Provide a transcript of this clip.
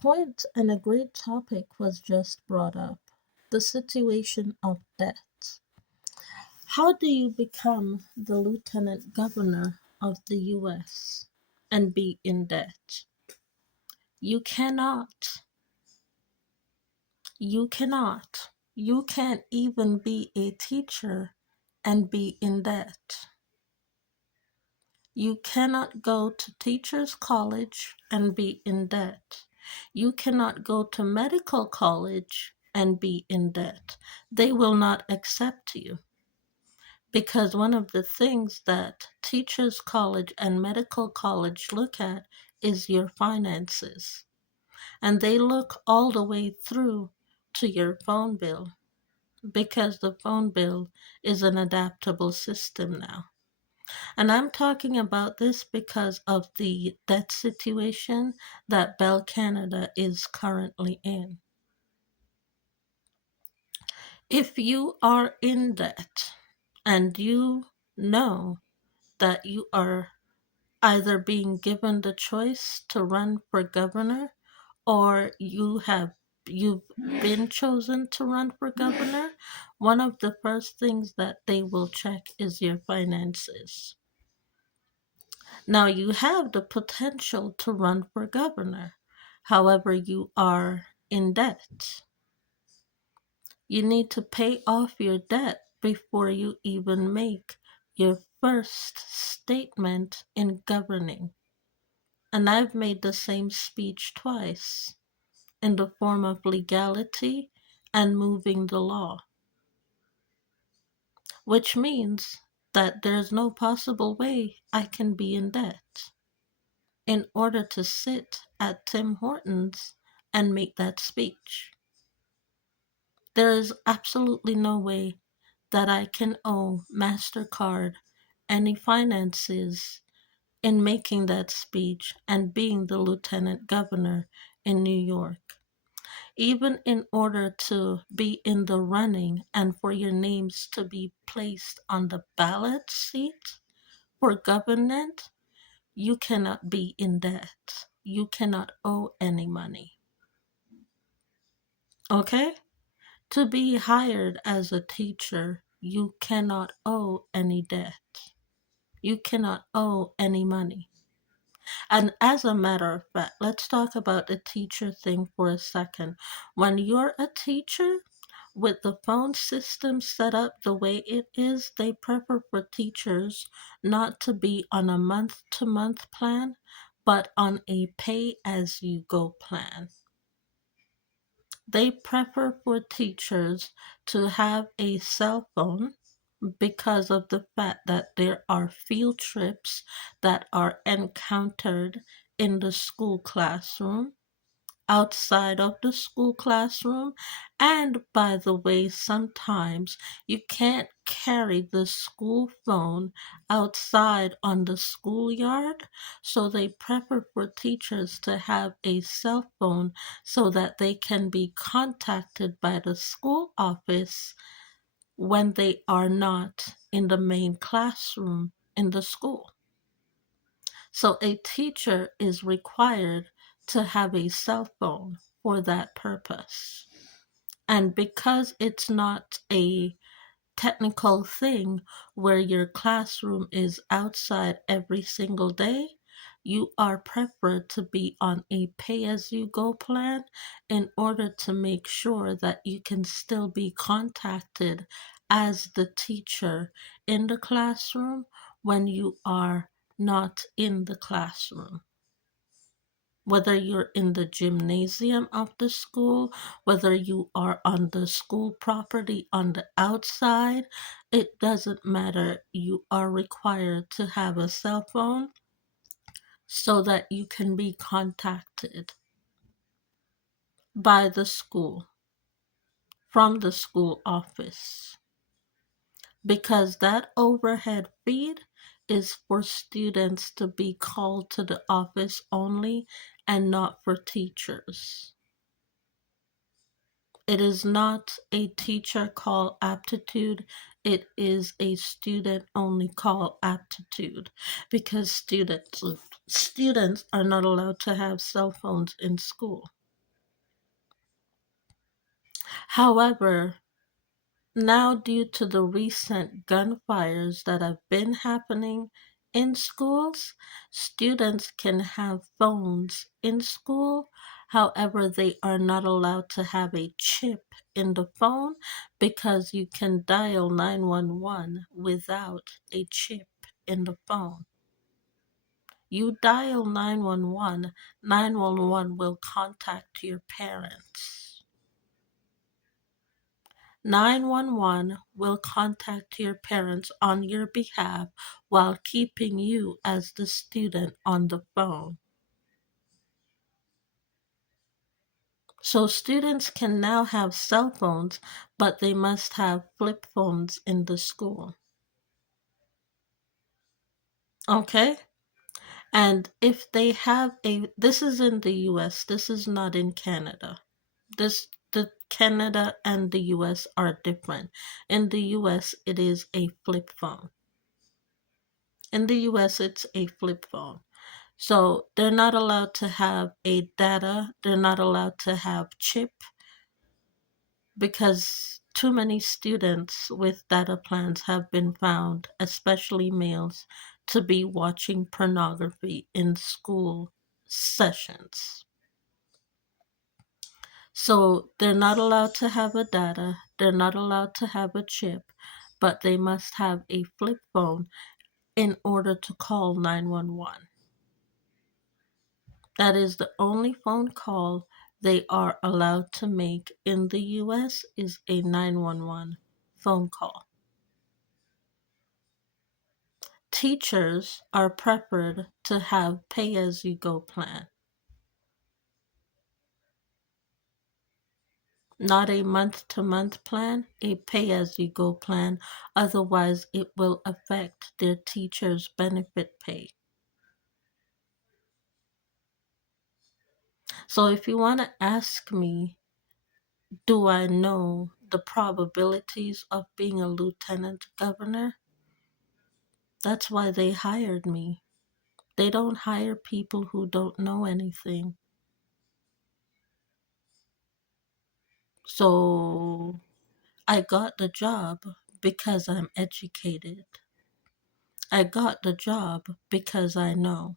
point and a great topic was just brought up: the situation of debt. How do you become the lieutenant governor of the US and be in debt? You cannot. You cannot. You can't even be a teacher and be in debt. You cannot go to teachers' college and be in debt. You cannot go to medical college and be in debt. They will not accept you because one of the things that teachers' college and medical college look at is your finances. And they look all the way through to your phone bill because the phone bill is an adaptable system now. And I'm talking about this because of the debt situation that Bell Canada is currently in. If you are in debt and you know that you are either being given the choice to run for governor or you've been chosen to run for governor, one of the first things that they will check is your finances. Now, you have the potential to run for governor. However, you are in debt. You need to pay off your debt before you even make your first statement in governing. And I've made the same speech twice in the form of legality and moving the law, which means that there's no possible way I can be in debt in order to sit at Tim Hortons and make that speech. There is absolutely no way that I can owe MasterCard any finances in making that speech and being the lieutenant governor in New York. Even in order to be in the running and for your names to be placed on the ballot seat for government, you cannot be in debt. You cannot owe any money. Okay? To be hired as a teacher, you cannot owe any debt. You cannot owe any money. And as a matter of fact, let's talk about the teacher thing for a second. When you're a teacher, with the phone system set up the way it is, they prefer for teachers not to be on a month to month plan, but on a pay as you go plan. They prefer for teachers to have a cell phone because of the fact that there are field trips that are encountered in the school classroom, outside of the school classroom. And by the way, sometimes you can't carry the school phone outside on the schoolyard. So they prefer for teachers to have a cell phone so that they can be contacted by the school office when they are not in the main classroom in the school. So a teacher is required to have a cell phone for that purpose. And because it's not a technical thing where your classroom is outside every single day, you are preferred to be on a pay as you go plan in order to make sure that you can still be contacted as the teacher in the classroom when you are not in the classroom. Whether you're in the gymnasium of the school, whether you are on the school property on the outside, it doesn't matter. You are required to have a cell phone so that you can be contacted by the school from the school office because that overhead feed is for students to be called to the office only and not for teachers. It is not a teacher call aptitude, it is a student only call aptitude because students are not allowed to have cell phones in school. However, now, due to the recent gunfires that have been happening in schools, students can have phones in school. However, they are not allowed to have a chip in the phone because you can dial 911 without a chip in the phone. You dial 911, 911 will contact your parents. 911 will contact your parents on your behalf while keeping you as the student on the phone. So students can now have cell phones, but they must have flip phones in the school. Okay? And if they have this is in the US, this is not in Canada. The Canada and the US are different. In the US, it is a flip phone. In the US, it's a flip phone. So they're not allowed to have a data, they're not allowed to have chip because too many students with data plans have been found, especially males, to be watching pornography in school sessions. So they're not allowed to have a data, they're not allowed to have a chip, but they must have a flip phone in order to call 911. That is the only phone call they are allowed to make in the US is a 911 phone call. Teachers are preferred to have pay-as-you-go plan, not a month-to-month plan, a pay-as-you-go plan. Otherwise, it will affect their teachers' benefit pay. So if you want to ask me, do I know the probabilities of being a lieutenant governor? That's why they hired me. They don't hire people who don't know anything. So I got the job because I'm educated. I got the job because I know.